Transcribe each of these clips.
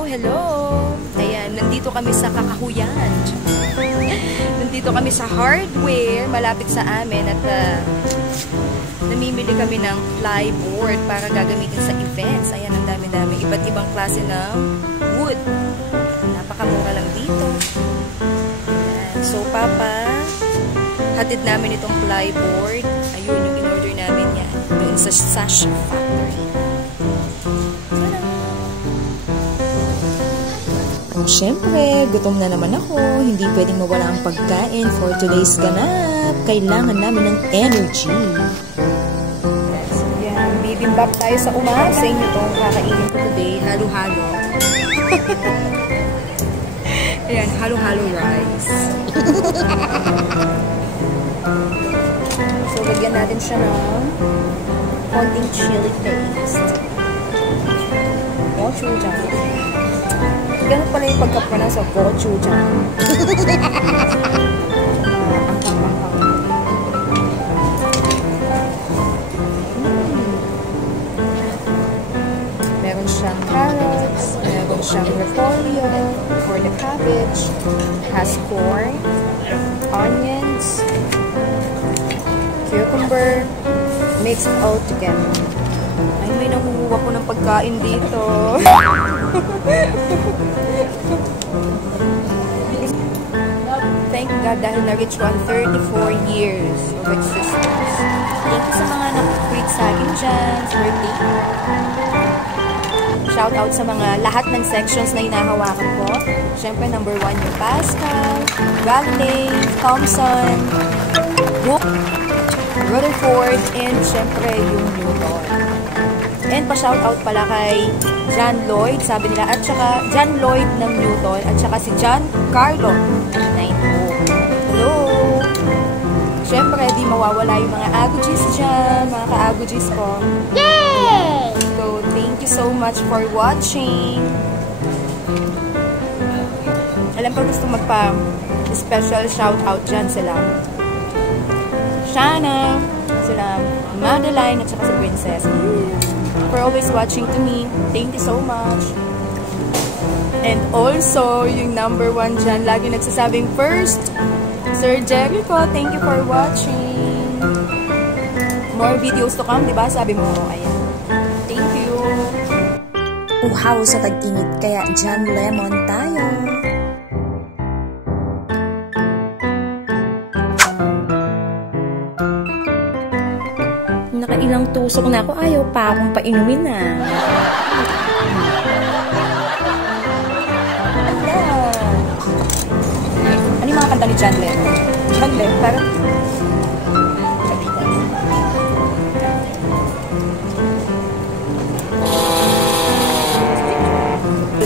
Oh, hello! Ayan, nandito kami sa Kakahuyan. Nandito kami sa hardware, malapit sa amin at namimili kami ng plyboard para gagamitin sa events. Ayan, ang dami-dami. Iba't ibang klase ng wood. Napakamura lang dito. Ayan. So, Papa, hatid namin itong plyboard. Ayun, yung in-order namin yan. Doon sa Sash Factory. Siyempre, gutom na naman ako. Hindi pwedeng mawala ang pagkain for today's ganap. Kailangan namin ng energy. So, yan. Bibimbap tayo sa umaga. Sa inyo itong kakainin ko today. Halo-halo. Ayan, halo-halo rice. So, lagyan natin siya ng konting chili paste. Gochujang. Ganun pala yung pagka-pronounce of gochujang. Meron siyang carrots, meron siyang repolyo for the cabbage, has corn, onions, cucumber, mixed all together. Ay, may nangunguha ko ng pagkain dito. Thank God dahil na-reach ko ang 34 years of existence. Thank you sa mga nag-tweet sa akin dyan. Shout out sa mga lahat ng sections na hinahawakan ko. Siyempre, number 1 yung Pascal, Bradley, Thompson, Book, Rutherford, and siyempre yung Newton. And pa-shoutout pala kay John Lloyd, sabi nila, at saka John Lloyd ng Newton, at saka si John Carlo ng 9. Hello! Siyempre, di mawawala yung mga agujis dyan, mga ka-agujis ko. Yay! So, thank you so much for watching. Alam ko gusto magpa-special shoutout dyan sila. Shana, sila Madeline, at saka si Princess. For always watching to me. Thank you so much. And also, yung number 1 dyan, lagi nagsasabing first, Sir Jericho, thank you for watching. More videos to come, diba? Sabi mo, ayan. Thank you. Uhaw sa tag-init, kaya John Lemon tayo. Nakailang tusok na ako, ayaw pa akong painumin na. Ano yung mga kanta ni John Lennon? John Lennon, parang...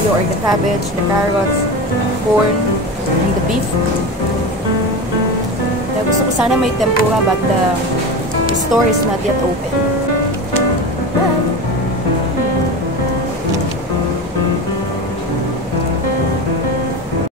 or the cabbage, the carrots, corn, and the beef. Gusto ko sana may tempura but the store is not yet open.